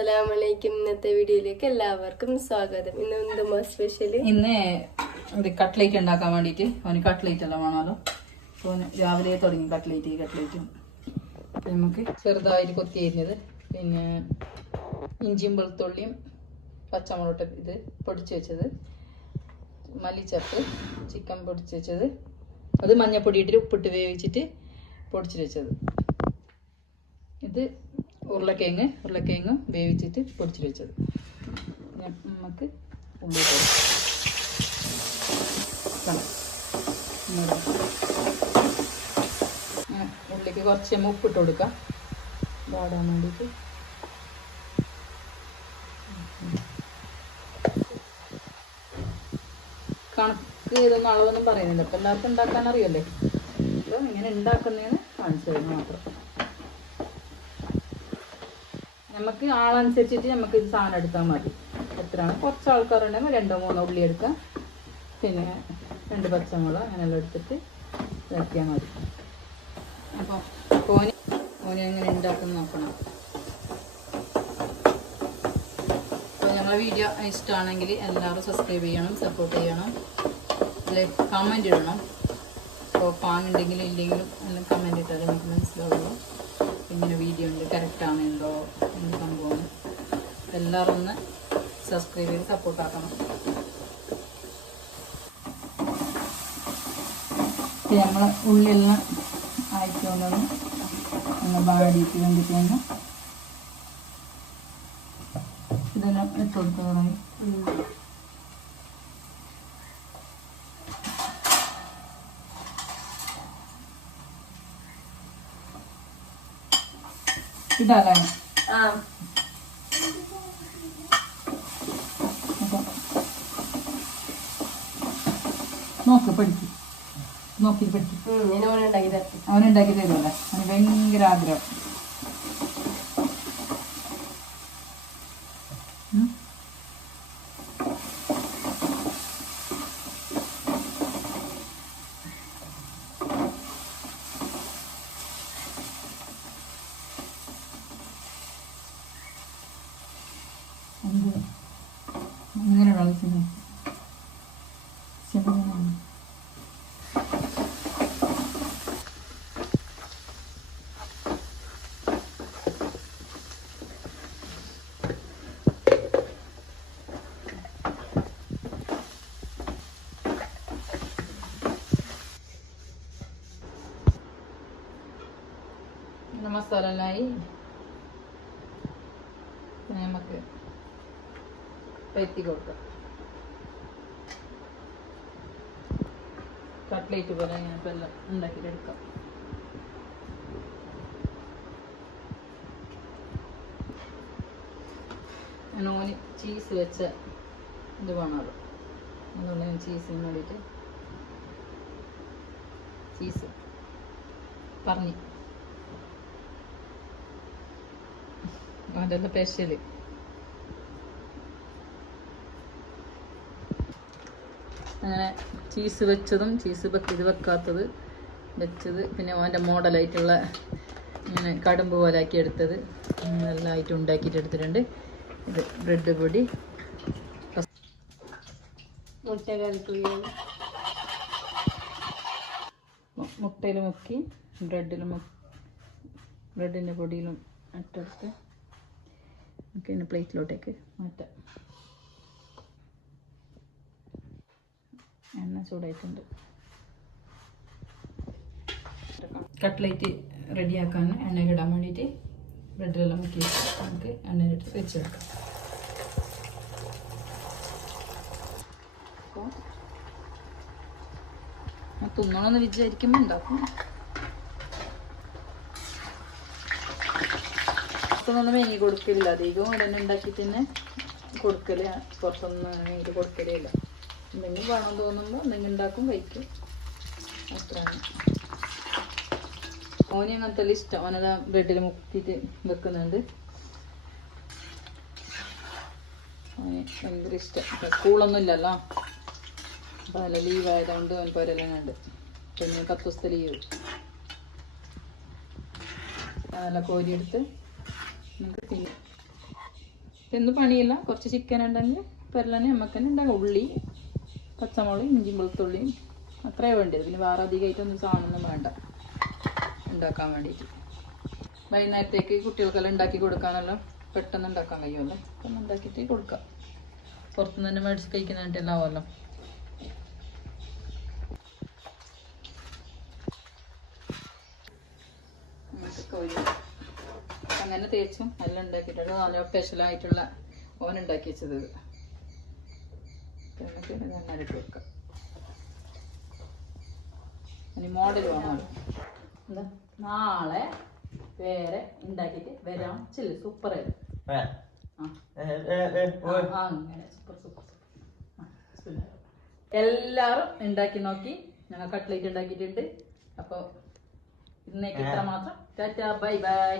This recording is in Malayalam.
അസ്സലാമലൈക്കും. ഇന്നത്തെ വീഡിയോയിലേക്ക് എല്ലാവർക്കും സ്വാഗതം. ഇന്ന് എന്തുമാ സ്പെഷ്യൽ? ഇന്ന് ഒരു കട്ട്ലേറ്റ് ഉണ്ടാക്കാൻ വേണ്ടിയിട്ട് അവന് കട്ട്ലേറ്റ് എല്ലാം വേണമല്ലോ. അപ്പോൾ രാവിലെ തുടങ്ങി കട്ട്ലേറ്റും നമുക്ക് ചെറുതായിട്ട് കൊത്തി അരിഞ്ഞത്, പിന്നെ ഇഞ്ചിയും വെളുത്തുള്ളിയും പച്ചമുളക് ഇത് പൊടിച്ച് വെച്ചത്, മല്ലിച്ചപ്പ്, ചിക്കൻ പൊടിച്ച് വെച്ചത്, അത് മഞ്ഞപ്പൊടി ഇട്ടിട്ട് ഉപ്പിട്ട് വേവിച്ചിട്ട് പൊടിച്ച് വെച്ചത്, ഇത് ഉരുളക്കിഴങ്ങ് വേവിച്ചിട്ട് പൊടിച്ച് വെച്ചത്. നമുക്ക് ഉള്ളി ഉള്ളിക്ക് കുറച്ച് ഉപ്പിട്ട് കൊടുക്കാം വാടാൻ വേണ്ടിയിട്ട്. കണക്ക് ഇതൊന്നും അളവൊന്നും പറയുന്നില്ല, അപ്പം എല്ലാവർക്കും ഉണ്ടാക്കാൻ അറിയല്ലേ. അപ്പോൾ ഇങ്ങനെ ഉണ്ടാക്കുന്നതെന്ന് കാണിച്ചു തരുന്നു മാത്രം. നമുക്ക് ആളനുസരിച്ചിട്ട് നമുക്ക് ഇത് സാധനം എടുത്താൽ മതി. എത്രയാണ് കുറച്ച് ആൾക്കാരുണ്ടെങ്കിൽ 2-3 ഉള്ളി എടുക്കാം, പിന്നെ 2 പച്ചമുളക് അങ്ങനെയെല്ലാം എടുത്തിട്ട് ഇതാക്കിയാൽ മതി. അപ്പോൾ ഓന് എങ്ങനെ ഉണ്ടാക്കുന്ന നോക്കണം. അപ്പോൾ ഞങ്ങളുടെ വീഡിയോ ഇഷ്ടമാണെങ്കിൽ എല്ലാവരും സബ്സ്ക്രൈബ് ചെയ്യണം, സപ്പോർട്ട് ചെയ്യണം, കമൻറ്റ് ഇടണം. അപ്പോൾ പാങ്ങുണ്ടെങ്കിലും ഇല്ലെങ്കിലും എല്ലാം കമൻറ്റ് ഇട്ടാൽ നമുക്ക് മനസ്സിലാവുള്ളൂ ഇങ്ങനെ വീഡിയോ ഉണ്ട്, കറക്റ്റാണുണ്ടോ എന്ന് സംഭവം. എല്ലാവരും ഒന്ന് സബ്സ്ക്രൈബ് ചെയ്ത് സപ്പോർട്ടാക്കണം. നമ്മൾ ഉള്ളിയെല്ലാം ആയിക്കൊണ്ടൊന്ന് നമ്മൾ വാടിയിട്ട് വേണ്ടിയിട്ട് ഇതെല്ലാം ഇട്ട് കൊടുത്തോളാം. ഇതാലേ നോക്ക് പഠിക്കും, നോക്കിയിട്ട് പഠിക്കും. അവനുണ്ടാക്കി തരുമല്ലേ, അവന് ഭയങ്കര ആഗ്രഹം. അങ്ങനെ കളിക്കുന്നു മസാല എല്ലായി. പിന്നെ നമുക്ക് പരത്തി കൊടുക്കാം. കട്ട്ലേറ്റ് പോലെ ഞാനിപ്പോൾ എല്ലാം ഉണ്ടാക്കിയിട്ടെടുക്കാം. ഓന് ചീസ് വെച്ച ഇത് വേണമല്ലോ, അതുകൊണ്ട് ഞാൻ ചീസിന് വേണ്ടിയിട്ട് ചീസ് പറഞ്ഞു അതിൻ്റെ സ്പെഷ്യൽ. അങ്ങനെ ചീസ് വെച്ചതും ചീസ് ഇത് വെക്കാത്തത് വെച്ചത്, പിന്നെ അവൻ്റെ മോഡലായിട്ടുള്ള ഇങ്ങനെ കടുമ്പ് പോലെ ആക്കി എടുത്തത് എല്ലാം ആയിട്ട് ഉണ്ടാക്കിയിട്ട് എടുത്തിട്ടുണ്ട്. ഇത് ബ്രെഡ് പൊടി, മുട്ടയിൽ മുക്കി ബ്രെഡിൻ്റെ പൊടിയിലും ഇട്ടെടുത്ത് നമുക്ക് ഇനി പ്ലേറ്റിലോട്ടേക്ക് മാറ്റാം. എണ്ണ ചൂടായിട്ടുണ്ട്. കട്ട്ലേറ്റ് റെഡിയാക്കാൻ എണ്ണയിലിടാൻ വേണ്ടിയിട്ട് ബ്രെഡിലെല്ലാം മുക്കി നമുക്ക് എണ്ണയിലിട്ട് വെച്ചെടുക്കാം. അപ്പോൾ തിന്നണമെന്ന് വിചാരിക്കുമ്പോൾ ഉണ്ടാക്കും. പുറത്തൊന്നും മേങ്ങി കൊടുക്കില്ല, അധികം ഉടനെ ഉണ്ടാക്കിയിട്ട് തന്നെ കൊടുക്കല്, പുറത്തൊന്നും മേങ്ങി കൊടുക്കലേ ഇല്ല. എന്തെങ്കിലും വേണം തോന്നുമ്പോൾ എന്തെങ്കിലും ഉണ്ടാക്കും, കഴിക്കും, അത്രയാണ്. ഓന് അങ്ങനത്തെ എല്ലാം ഇഷ്ടം. ഓനതാ ബ്രെഡിൽ മുക്കിയിട്ട് വെക്കുന്നുണ്ട്. ഓന് ഭയങ്കര ഇഷ്ടം. സ്കൂളൊന്നും ഇല്ലല്ലോ, അപ്പോൾ അതിൽ ലീവ് ആയതുകൊണ്ട് അവൻ പോരെല്ലാം ഉണ്ട്. പിന്നെ 10 ദിവസത്തെ ലീവ് അതെല്ലാം കോരിയെടുത്ത് നമുക്ക് തിന്നും. ഇന്ന് പണിയില്ല. കുറച്ച് ചിക്കൻ ഉണ്ടെങ്കിൽ പെരലനെ നമുക്ക് തന്നെ ഉണ്ടാകും. ഉള്ളി, പച്ചമുളക്, ഇഞ്ചി, വെളുത്തുള്ളിയും അത്രയേ വേണ്ടത്. പിന്നെ വേറെ അധികമായിട്ടൊന്നും സാധനമൊന്നും വേണ്ട ഉണ്ടാക്കാൻ വേണ്ടിയിട്ട്. വൈകുന്നേരത്തേക്ക് കുട്ടികൾക്കെല്ലാം ഉണ്ടാക്കി കൊടുക്കാനല്ലോ പെട്ടെന്ന് ഉണ്ടാക്കാൻ കഴിയുമല്ലോ. അപ്പം ഉണ്ടാക്കിയിട്ട് കൊടുക്കാം. പുറത്തുനിന്ന് തന്നെ മേടിച്ച് കഴിക്കുന്നതായിട്ടെല്ലാം ആവുമല്ലോ. അങ്ങനെ തേച്ചും എല്ലാം ഉണ്ടാക്കിയിട്ടുണ്ട്. നല്ല സ്പെഷ്യലായിട്ടുള്ള ഓൻ ഉണ്ടാക്കി വെച്ചത്. നമുക്ക് നന്നായിട്ട് വെക്കാം. ഇനി മോഡൽ വേണം. എന്താ നാളെ വേറെ ഉണ്ടാക്കിയിട്ട് വരാം. ചില്ല സൂപ്പർ ആയിരുന്നു. അങ്ങനെ സൂപ്പർ സൂപ്പർ സൂപ്പർ. എല്ലാവരും ഉണ്ടാക്കി നോക്കി. ഞങ്ങൾ കട്ട്ലേറ്റ് ഉണ്ടാക്കിയിട്ടുണ്ട്. അപ്പോൾ ഇന്നേക്ക് ഇത്ര മാത്രം. Tata, bye bye.